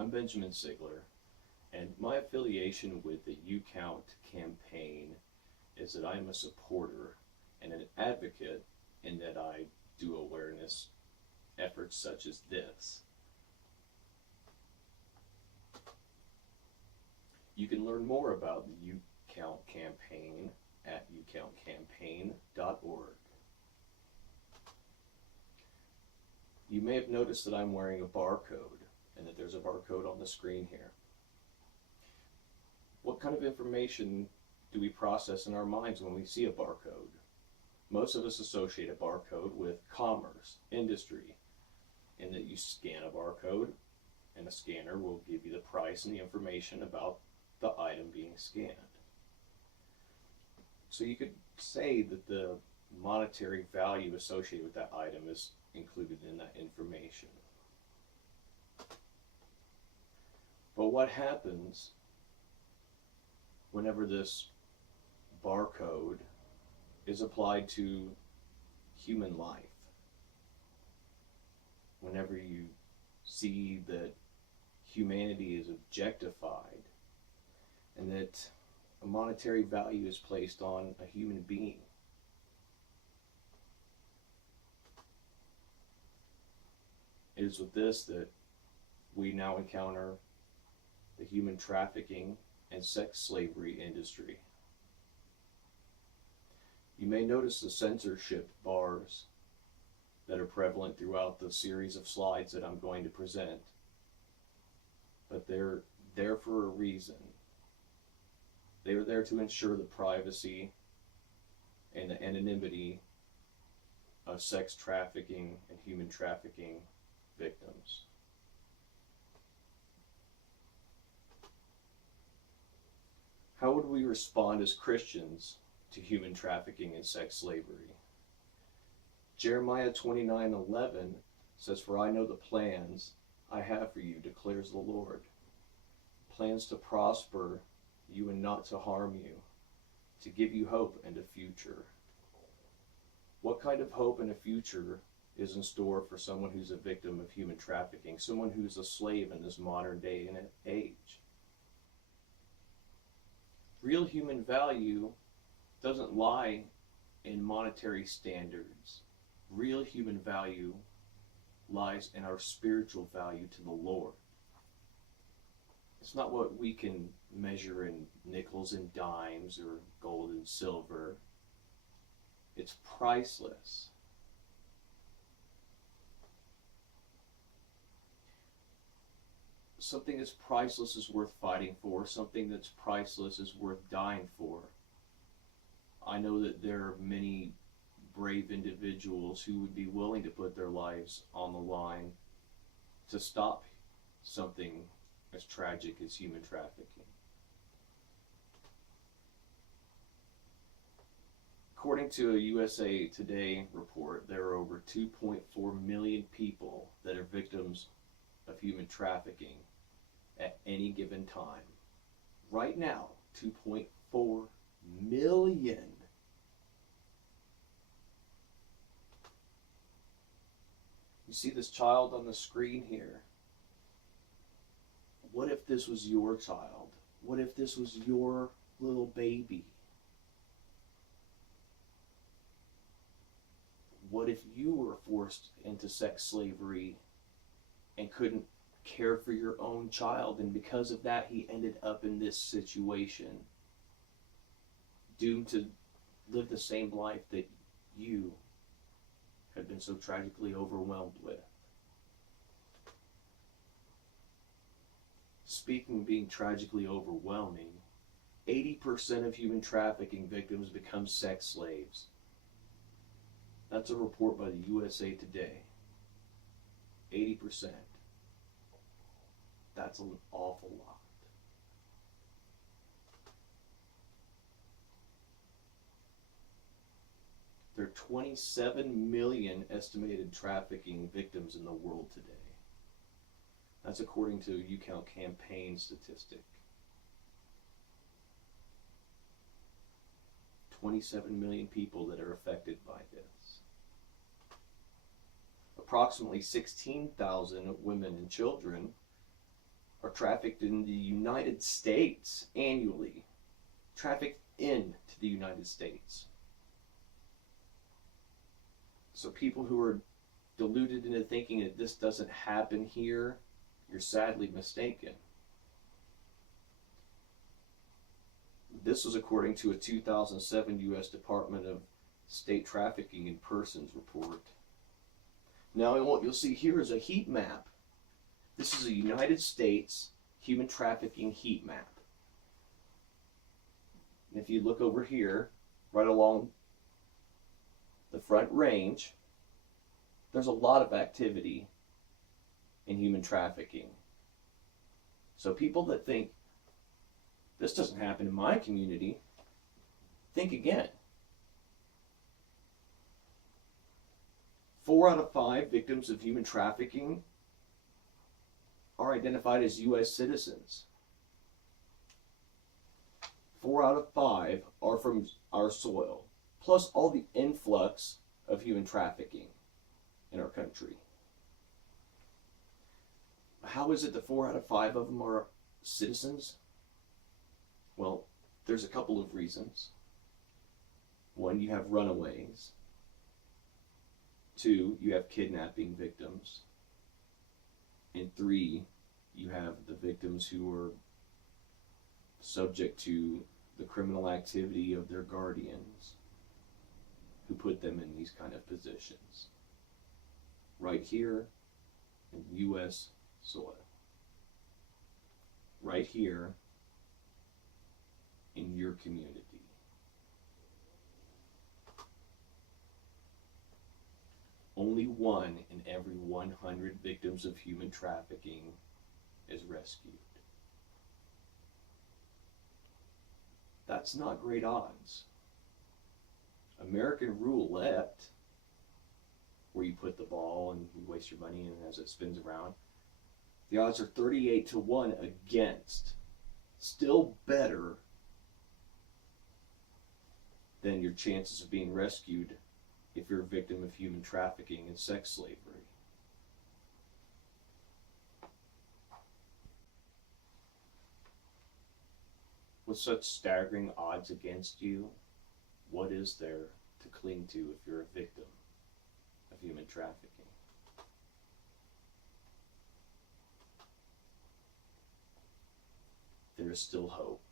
I'm Benjamin Sigler, and my affiliation with the You Count campaign is that I am a supporter and an advocate in that I do awareness efforts such as this. You can learn more about the You Count campaign at youcountcampaign.org. You may have noticed that I'm wearing a barcode and that there's a barcode on the screen here. What kind of information do we process in our minds when we see a barcode? Most of us associate a barcode with commerce, industry, in that you scan a barcode and a scanner will give you the price and the information about the item being scanned. So you could say that the monetary value associated with that item is included in that information. But what happens whenever this barcode is applied to human life? Whenever you see that humanity is objectified and that a monetary value is placed on a human being. It is with this that we now encounter the human trafficking and sex slavery industry. You may notice the censorship bars that are prevalent throughout the series of slides that I'm going to present, but they're there for a reason. They are there to ensure the privacy and the anonymity of sex trafficking and human trafficking victims. How would we respond as Christians to human trafficking and sex slavery? Jeremiah 29:11 says, "For I know the plans I have for you, declares the Lord. Plans to prosper you and not to harm you, to give you hope and a future." What kind of hope and a future is in store for someone who's a victim of human trafficking, someone who's a slave in this modern day and age? Real human value doesn't lie in monetary standards. Real human value lies in our spiritual value to the Lord. It's not what we can measure in nickels and dimes or gold and silver. It's priceless. Something that's priceless is worth fighting for. Something that's priceless is worth dying for. I know that there are many brave individuals who would be willing to put their lives on the line to stop something as tragic as human trafficking. According to a USA Today report, there are over 2.4 million people that are victims of human trafficking at any given time. Right now, 2.4 million. You see this child on the screen here. What if this was your child? What if this was your little baby? What if you were forced into sex slavery and couldn't care for your own child, and because of that he ended up in this situation, doomed to live the same life that you had been so tragically overwhelmed with? Speaking of being tragically overwhelming, 80% of human trafficking victims become sex slaves. That's a report by the USA Today. 80%. That's an awful lot. There are 27 million estimated trafficking victims in the world today. That's according to a You Count campaign statistic. 27 million people that are affected by this. Approximately 16,000 women and children are trafficked in the United States annually. Trafficked into the United States. So people who are deluded into thinking that this doesn't happen here, you're sadly mistaken. This was according to a 2007 U.S. Department of State Trafficking in Persons report. Now what you'll see here is a heat map. This is a United States human trafficking heat map. And if you look over here, right along the Front Range, there's a lot of activity in human trafficking. So people that think, this doesn't happen in my community, think again. 4 out of 5 victims of human trafficking are identified as U.S. citizens. 4 out of 5 are from our soil, plus all the influx of human trafficking in our country. How is it that 4 out of 5 of them are citizens? Well, there's a couple of reasons. 1, you have runaways. 2, you have kidnapping victims. And 3, you have the victims who are subject to the criminal activity of their guardians who put them in these kind of positions. Right here in U.S. soil. Right here in your community. Only 1 in every 100 victims of human trafficking is rescued. That's not great odds. American roulette, where you put the ball and you waste your money and as it spins around, the odds are 38-1 against. Still better than your chances of being rescued if you're a victim of human trafficking and sex slavery. With such staggering odds against you, what is there to cling to if you're a victim of human trafficking? There is still hope.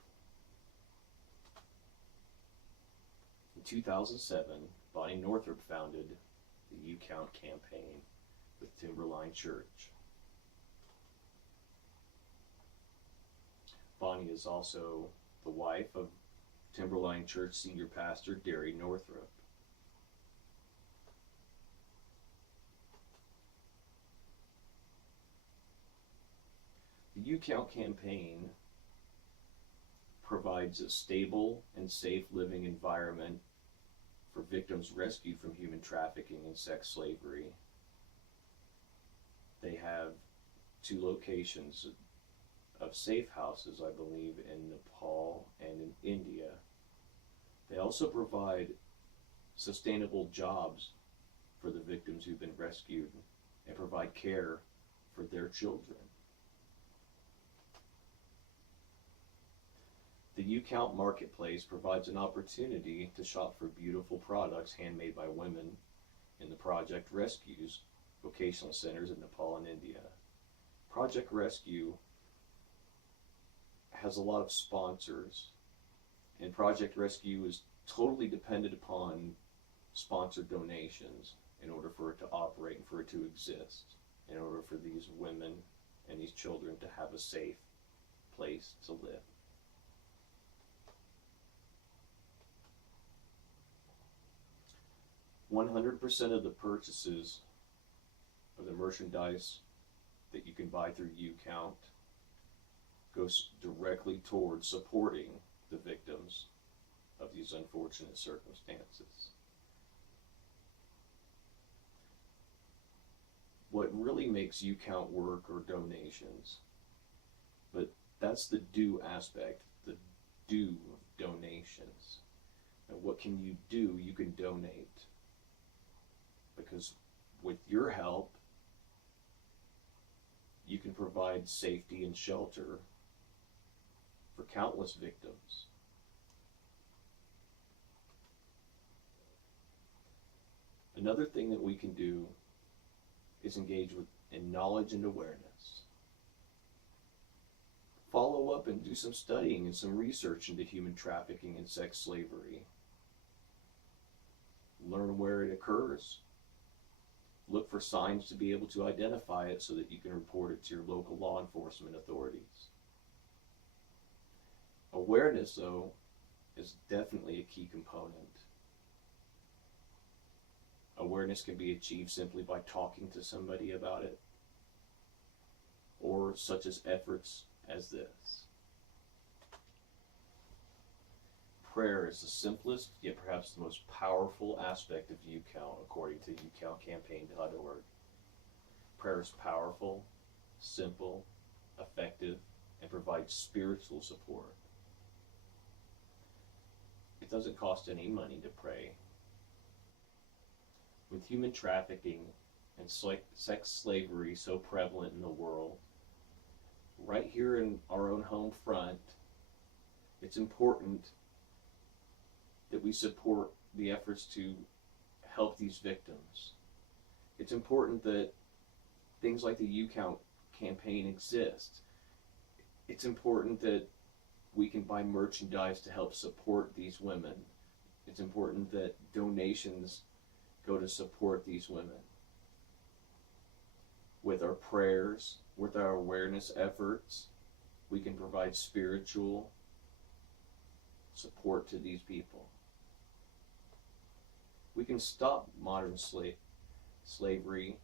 In 2007, Bonnie Northrop founded the You Count campaign with Timberline Church. Bonnie is also the wife of Timberline Church senior pastor Gary Northrop. The You Count campaign provides a stable and safe living environment for victims rescued from human trafficking and sex slavery. They have 2 locations of safe houses, I believe, in Nepal and in India. They also provide sustainable jobs for the victims who've been rescued and provide care for their children. The You Count Marketplace provides an opportunity to shop for beautiful products handmade by women in the Project Rescue's vocational centers in Nepal and India. Project Rescue has a lot of sponsors, and Project Rescue is totally dependent upon sponsored donations in order for it to operate and for it to exist, in order for these women and these children to have a safe place to live. "100% of the purchases of the merchandise that you can buy through You Count goes directly towards supporting the victims of these unfortunate circumstances." What really makes You Count work are donations, but that's the do aspect, the do donations. And what can you do? You can donate. Because with your help, you can provide safety and shelter for countless victims. Another thing that we can do is engage in knowledge and awareness. Follow up and do some studying and some research into human trafficking and sex slavery. Learn where it occurs. Look for signs to be able to identify it so that you can report it to your local law enforcement authorities. Awareness, though, is definitely a key component. Awareness can be achieved simply by talking to somebody about it, or such as efforts as this. Prayer is the simplest, yet perhaps the most powerful aspect of YouCount, according to YouCountCampaign.org. Prayer is powerful, simple, effective, and provides spiritual support. It doesn't cost any money to pray. With human trafficking and sex slavery so prevalent in the world, right here in our own home front, it's important that we support the efforts to help these victims. It's important that things like the YouCount campaign exist. It's important that we can buy merchandise to help support these women. It's important that donations go to support these women. With our prayers, with our awareness efforts, we can provide spiritual support to these people. We can stop modern slavery,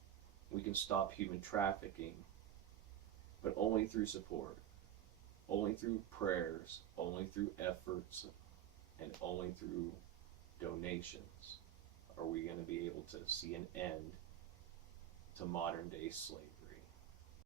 we can stop human trafficking, but only through support, only through prayers, only through efforts, and only through donations are we going to be able to see an end to modern day slavery.